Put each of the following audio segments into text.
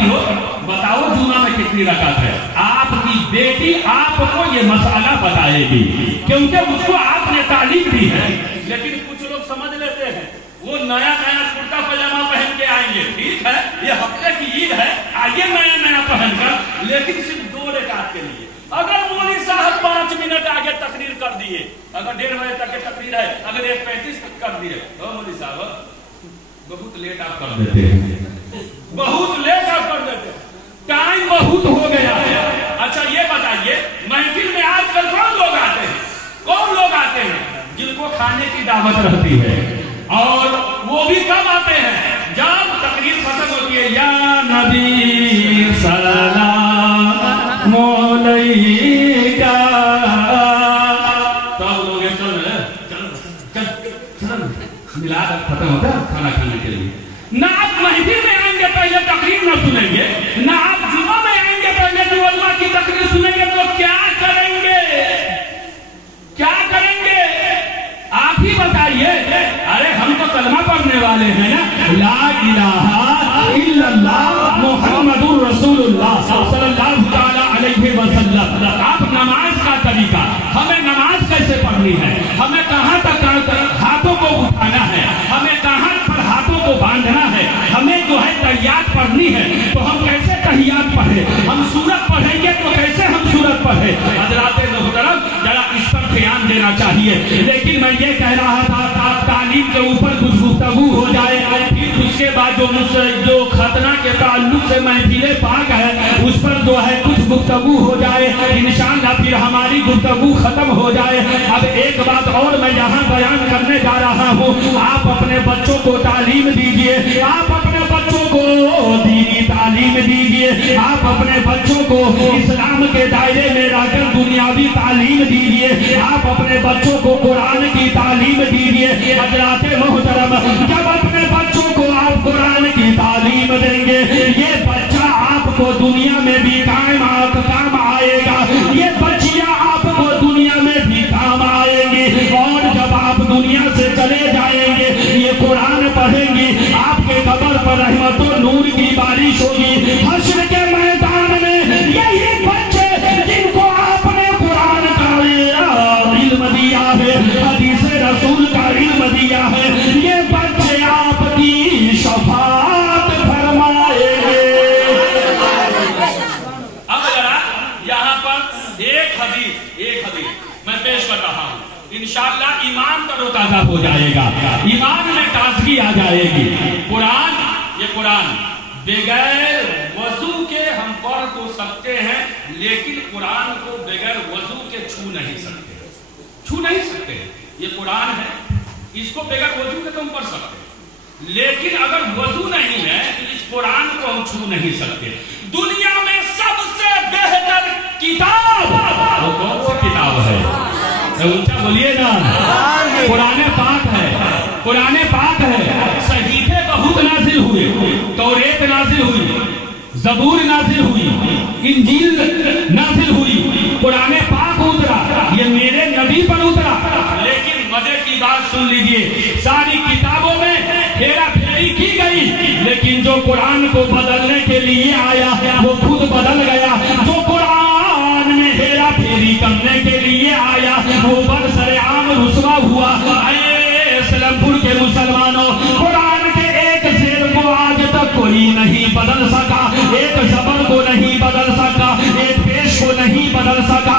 पढ़ती हो, बताओ जुमा में कितनी रकात है। आपकी बेटी आपको ये मसाला बताएगी, क्योंकि उसको आपने तालीम दी है। लेकिन कुछ लोग समझ लेते हैं वो नया नया कुर्ता पजामा पहन के आएंगे, ठीक है ये हफ्ते की ईद है, आइए नया नया पहनकर, लेकिन सिर्फ 2 रकात के लिए। अगर मौलवी साहब 5 मिनट आगे तकरीर कर दिए, अगर 1:30 बजे तक की तकरीर है, अगर 1:35 तक कर दिए, तो मौलवी साहब बहुत लेट आप कर देते हैं, बहुत लेट आप कर देते हैं, टाइम बहुत हो गया है। अच्छा ये बताइए, महफिल में आजकल कौन लोग आते हैं? कौन लोग आते हैं? जिनको खाने की दावत रहती है, और वो भी कब आते हैं? जब तकरीर खत्म होती है, या नबी सलाम अलैका, तब लोग चल मिला खत्म होता है खाना खाने के लिए। ना आप महफिल में आएंगे पहले तकरीर न सुनेंगे, ना आप जुमा में आएंगे पहले जो अल्लाह की तकरीर सुनेंगे, तो क्या करेंगे? क्या करेंगे आप ही बताइए। अरे हम तो कलमा पढ़ने वाले हैं ना, ला इलाहा इल्लल्लाह मुहम्मदुर रसूलुल्लाह सल्लल्लाहु तआला अलैहि वसल्लम। आप नमाज का तरीका, हमें नमाज कैसे पढ़नी है, हमें कहाँ तक हाथों को उठाना है, हमें कहाँ पर हाथों को बांधना है, हमें जो है तहियात पढ़नी है तो हम कैसे तहियात पढ़े, हम सूरत पढ़ेंगे तो कैसे हम सूरत पढ़े। हज़रात मोहतरम जरा इस पर ध्यान देना चाहिए। लेकिन मैं ये कह रहा था तालीम के ऊपर कुछ गुफ्तगू हो जाए, फिर उसके बाद जो खतना के ताल्लुक से महफिले पाक है उस पर जो है कुछ गुफ्तगू हो जाए, इंशाअल्लाह फिर हमारी गुफ्तगू खत्म हो जाए। अब एक बात और मैं यहाँ बयान करने जा रहा हूँ, आप अपने बच्चों को तालीम दीजिए, आप अपने बच्चों को दीनी तालीम दीजिए, आप अपने बच्चों को इस्लाम के दायरे में रहकर दुनियावी तालीम दीजिए, आप अपने बच्चों को कुरान की तालीम दीजिए। हज़रात मोहतरम जब अपने बच्चों को आप कुरान की तालीम देंगे, ये बच्चा आपको दुनिया में भी काम आएगा, ये बच्चियां आपको दुनिया में भी काम आएंगी, और जब आप दुनिया से चले जाएंगे ये कुरान पढ़ेंगी, आपके कब्र पर रहमतों नूर की बारिश होगी। हश्र के मैदान में यही बच्चे जिनको आपने कुरान का इल्म दिया है, हदीस रसूल का इल्म दिया है, ये बच्चे आपकी शफाअत फरमाएंगे। अब जरा यहाँ पर एक हदीस मैं पेश कर रहा हूँ, इंशाअल्लाह ईमान तरोताजा हो जाएगा, ईमान में ताजगी आ जाएगी। ये कुरान बगैर वजू के हम पढ़ तो सकते हैं, लेकिन कुरान को बगैर वजू के छू नहीं सकते। ये कुरान है, इसको बगैर वजू के तो हम पढ़ सकते हैं, लेकिन अगर वजू नहीं है तो इस कुरान को हम छू नहीं सकते। दुनिया में सबसे बेहतर किताब वो कौन सी किताब है? ऊंचा बोलिए ना, कुरान पाक है, कुरान पाक है। सहीफे बहुत नाजिल हुए, तौरेत नाजिल हुई, ज़बूर नाजिल हुई, इंजील नाजिल हुई, कुरान पाक उतरा, ये मेरे नबी पर उतरा। लेकिन मजे की बात सुन लीजिए, सारी किताबों में हेरा फेरी की गई, लेकिन जो कुरान को बदलने के लिए आया वो खुद बदल गया। जो कुरान में हेरा फेरी करने के लिए आया वो बरसरे-आम रुसवा हुआ। इस्लामपुर के मुसलमानों, कुरान के एक शेर को आज तक कोई नहीं बदल सका, एक जबर को नहीं बदल सका, एक पेश को नहीं बदल सका।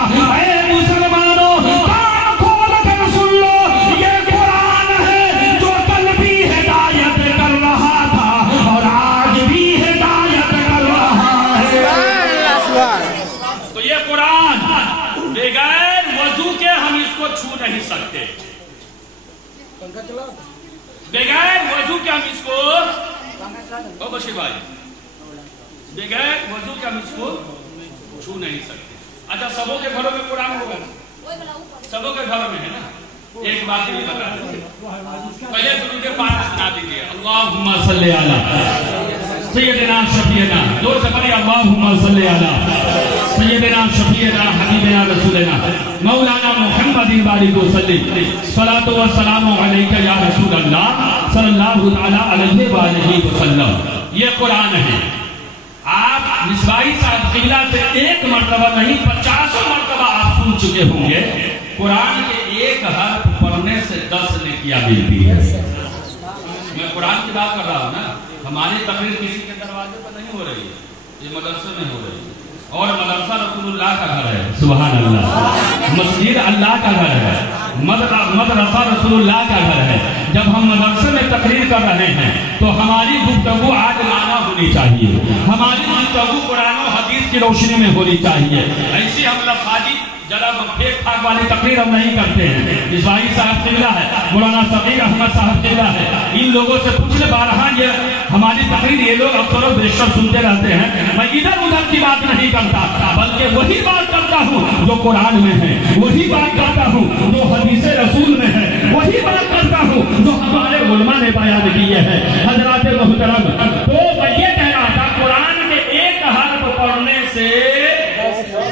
मुसलमानों कान खोल कर सुन लो, ये कुरान है जो कल भी हिदायत कर रहा था और आज भी हिदायत कर रहा है। तो ये कुरान बगैर वजू के हम इसको छू नहीं सकते, बगैर वजू के हम इसको, ओ बशीर भाई, बगैर वजू के हम इसको छू नहीं सकते। अच्छा सबों के घरों में कुरान होगा ना? सबों के घरों में है ना? एक बात ये बता दें, पहले दुरूद पाक सुना दीजिए, अल्लाहुम्मा सल्ली अला सय्यदना शफीना, जोर से पढ़िए, अल्लाहुम्मा सल्ली अला सय्यदना शफीना हबीबना रसूलना मौलाना मुहम्मदिन बारिक वसल्लम, सलातो व सलामु अलैका या रसूल अल्लाह सल्लल्लाहु तआला अलैहि व आलिहि वसल्लम। ये कुरान है। इसमाइल साहब किबला से एक मरतबा नहीं 50 मरतबा आप सुन चुके होंगे, कुरान के एक हर्फ पढ़ने से 10 नेकियां मिलती है। मैं कुरान की बात कर रहा हूँ ना, हमारी तकरीर किसी के दरवाजे पर नहीं हो रही है, ये मदरसे में हो रही है। और मदरसा रसूलुल्लाह का घर है, सुभान अल्लाह। मस्जिद अल्लाह का घर है, मदरसा रसूलुल्लाह का घर है। जब हम मदरसे में तकरीर कर रहे हैं तो हमारी गुफ्तगू आदिलाना होनी चाहिए, हमारी गुफ्तगू कुरान और हदीस की रोशनी में होनी चाहिए। ऐसी हम लफाजी जरा फेक फाक वाली तकरीर हम नहीं करते हैं। इसमाइल साहब किबला है, मौलाना सगीर अहमद साहब किबला है, इन लोगों से पूछने बारहा ये हमारी तकरीर ये लोग अक्सर बेशतर सुनते रहते हैं। मैं इधर उधर की बात नहीं करता, बल्कि वही बात करता हूँ जो कुरान में है, वही बात करता हूँ जो हदीस रसूल में है, वही बात करता हूँ जो हमारे उलमा ने बयान किए हैं। हजरात मोहतरम, तो मैं ये कह रहा था कुरान के एक हर्फ पढ़ने से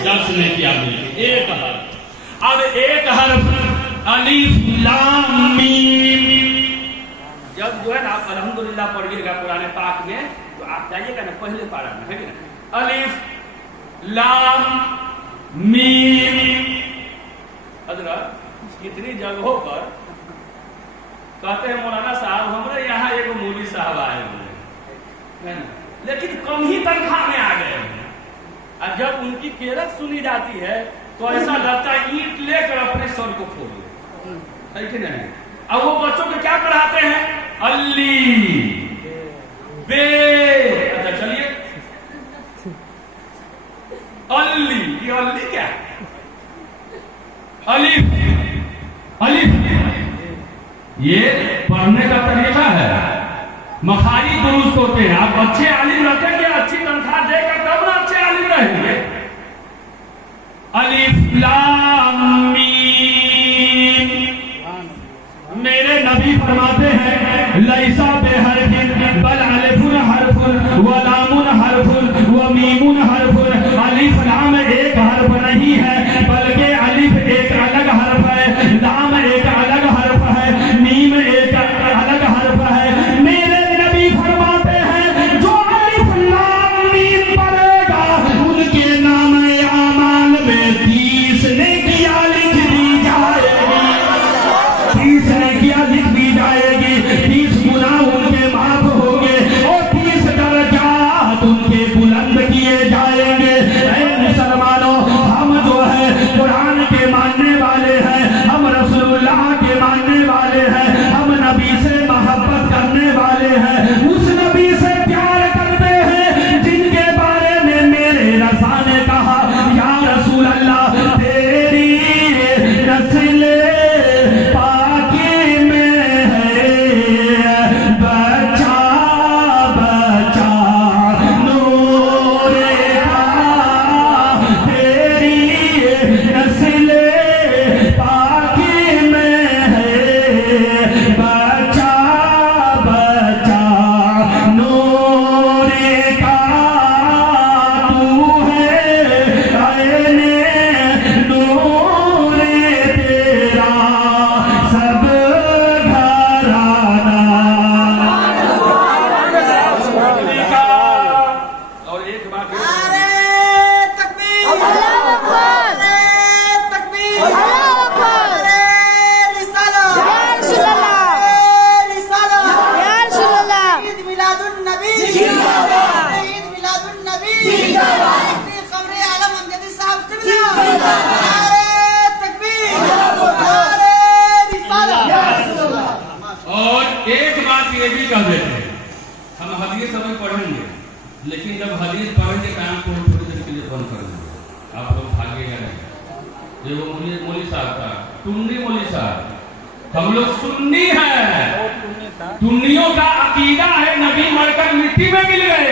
10 नेकियां मिली, एक हर्फ। अब एक हर्फ अलिफ लाम मीम, जब जो है ना आप अल्हम्दुलिल्लाह पढ़िएगा कुरान पाक में तो आप जाइएगा ना पहले पारा में, है ना, अलिफ लाम मीम। हजरत कितनी जगहों पर कहते हैं मौलाना साहब हमारे यहाँ एक मौलवी साहब आए हुए हैं, लेकिन कम ही तनख्वाह में आ गए हैं। और जब उनकी केरत सुनी जाती है तो ऐसा लगता है ईंट लेकर अपने सर को फोड़ दो, है कि नहीं। अब वो बच्चों को क्या पढ़ाते हैं, अल्ली बे, अच्छा चलिए अल्ली, ये अल्ली क्या है, अलिफ, अलिफ ये पढ़ने का तरीका है, मखारी दुरुस्त होते हैं। आप अच्छे आलिम रखेंगे, अच्छी तनख्वाह देकर तब ना अच्छे आलिम रहेंगे। अलिफ लाम मीम, मेरे नबी फरमाते हैं लैसा बेहरफिन बल अलिफुन हरफुन व लामुन हरफुन व मीमुन हरफुन। अलिफ लाम एक हर्फ नहीं है, बल्कि अलिफ एक अलग हर्फ है, लाम एक अलग हर्फ है, मीम एक अलग हर्फ है। मेरे नबी फरमाते हैं जो अलिफ लाम मीम पढ़ेगा उनके नाम आमाल में 30 नेकियां लिख दी जाएगी, 30 नेकियां लिख दी जाएगी, 30 गुनाह उनके माफ होंगे और 30 दर्जात उनके बुलंद किए जाएंगे। मुसलमानों, हम जो है कुरान के मानने वाले हैं, हम रसूलुल्लाह के मानने वाले हैं, हम नबी से मोहब्बत करने वाले हैं, उस नबी से प्यार करते हैं जिनके बारे में मेरे रसा ने कहा या रसूल अल्लाह तेरी नस्ल पाकी में है बचा बचा नूरे का, तेरी नस्ल पाकी में है बचा बचा नूरे का, तू है आईने नूरे तेरा सब घराना। और एक बात ये भी कह देते हैं, हम हदीस अभी पढ़ेंगे, लेकिन जब हदीस पढ़ेंगे काम को थोड़ी देर के लिए बंद कर देंगे, आप लोग भागेगा नहीं। जो मौलवी साहब था, टुन्नी मौलवी साहब, हम लोग सुन्नी है, सुन्नियों का अकीदा है नबी मरकर मिट्टी में मिल गए,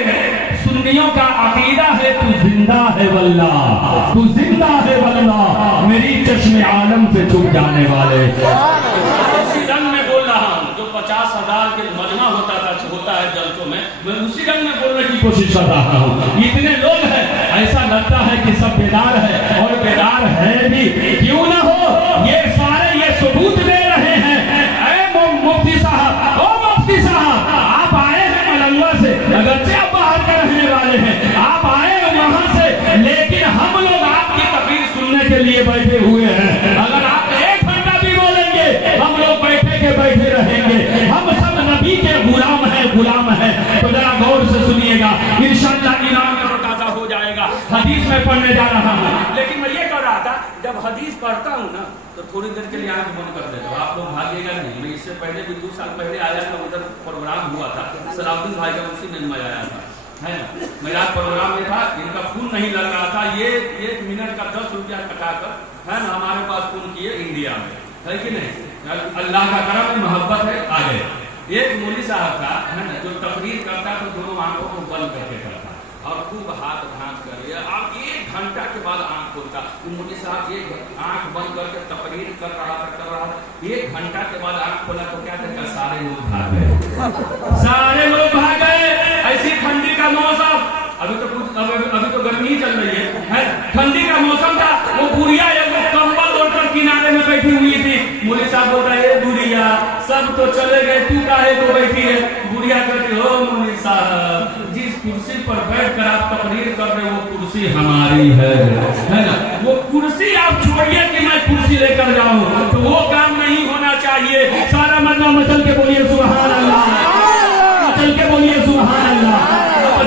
सुन्नियों का अकीदा है तू जिंदा है वल्लाह, तू जिंदा है वल्लाह, मेरी चश्मे आलम से छुप जाने वाले। उसी रंग में बोल रहा हूँ जो 50,000 के मजमा होता है जलसों में, मैं उसी रंग में बोलने की कोशिश कर रहा हूँ। इतने लोग हैं, ऐसा लगता है कि सब बेदार है, और बेदार है भी, क्यों ना हो, ये सारे ये सबूत दे रहे हैं। मुफ्ती साहब, ओ मुफ्ती साहब, आप आए हैं मलंगवा से, अगरचे आप बाहर के रहने वाले हैं, आप आए तो जरा गौर से सुनिएगा, इंशाअल्लाह ईमान का तकाजा हो जाएगा। हदीस में पढ़ने जा रहा हूँ, लेकिन मैं ये कह रहा था जब हदीस पढ़ता हूँ ना तो थोड़ी देर के लिए आंख बंद कर देता हूँ। आप लोग भागिएगा नहीं, मैं इससे पहले भी 2 साल पहले आया था, उधर प्रोग्राम हुआ था सलाउद्दीन भाई का, उसी दिन मैं आया था, है ना। मेरा प्रोग्राम में था, इनका फोन नहीं लग रहा था, ये 1 मिनट का 10 रुपया कटाकर, है ना, हमारे पास फोन किए इंडिया में, है कि नहीं। अल्लाह का करम है, मोहब्बत है, आ गए। एक मौलवी साहब था, है ना, जो तकरीर करता तो दोनों आंखों को बंद करके करता और खूब हाथ भांज कर, अब 1 घंटा के बाद आंख खोलता। मौलवी साहब एक आंख बंद करके तकरीर कर रहा था, 1 घंटा के बाद आंख खोला तो क्या देखा, सारे लोग भाग गए, सारे लोग भाग गए। ऐसी ठंडी का मौसम, अभी तो गर्मी ही चल रही है, ठंडी का मौसम था, वो बुढ़िया एक कंबल ओढ़कर किनारे में बैठी हुई थी। मौलवी साहब बोलता है, ए बुढ़िया सब तो चले गए, तू काहे को बैठी है। बुढ़िया कहती, हो मौलवी साहब, जिस कुर्सी पर बैठ कर आप तकरीर कर रहे हो वो कुर्सी हमारी है ना, वो कुर्सी आप छोड़िए कि मैं कुर्सी लेकर जाऊं, तो वो काम नहीं होना चाहिए। सारा मजमा मचल के बोलिए सुभान अल्लाह, मचल के बोलिए सुभान अल्लाह।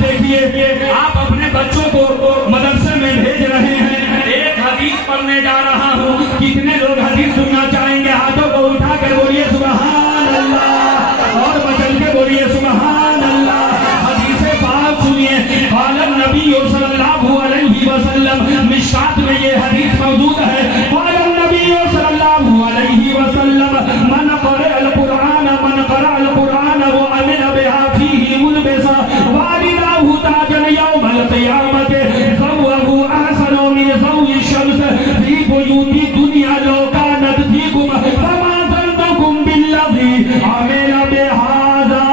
देखिए आप अपने बच्चों को मदरसे में भेज रहे हैं, एक हदीस पढ़ने जा रहा हूँ, कितने लोग हदीस सुनना चाहेंगे, हाथों को उठा कर बोलिए सुभान अल्लाह, और मचल के बोलिए सुभान अल्लाह। हदीसे पाक सुनिए, क़ालन नबी सल्लल्लाहु अलैहि वसल्लम, मिशकात में ये हदीस मौजूद है। क़ालन नबी सल्लल्लाहु अलैहि वसल्लम, मन क़रा अल कुरान व अमिल बिहा फीही मुलबिसा वालिदाहु ताजन यौमल क़ियामत ज़व्वहु अहसनु मिन ज़व्वि शम्स फी बुयूति दुनिया लो कानत फीकुम फमा ज़न्नुकुम बिल्लज़ी अमिल बिहाज़ा।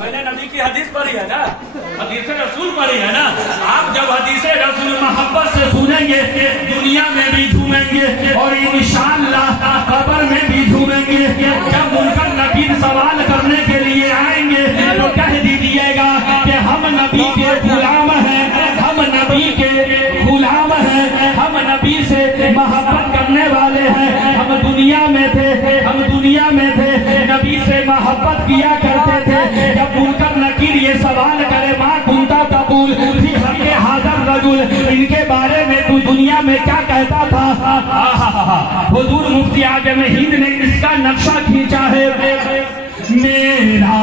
मैंने नबी की हदीस पढ़ी है ना, हदीस रसूल पढ़ी है ना। आप जब हदीस रसूल मोहब्बत से सुनेंगे, दुनिया में भी झूमेंगे और इंशाअल्लाह कब्र में भी झूमेंगे। जब मुनकर नकीर सवाल करने के लिए आएंगे तो कह दीजिएगा कि हम नबी के गुलाम हैं, हम नबी के गुलाम हैं, हम नबी से मोहब्बत करने वाले हैं। हम दुनिया में थे, नबी से मोहब्बत किया करते थे। जब मुनकर नकीर ये सवाल करे, माँ कुंता तकूल फी हक़्क़ि हाज़ा रजुल, इनके बारे में तू दुनिया में क्या कहता था। हुजूर मुफ्ती आजम हिंद ने इसका नक्शा खींचा है, मेरा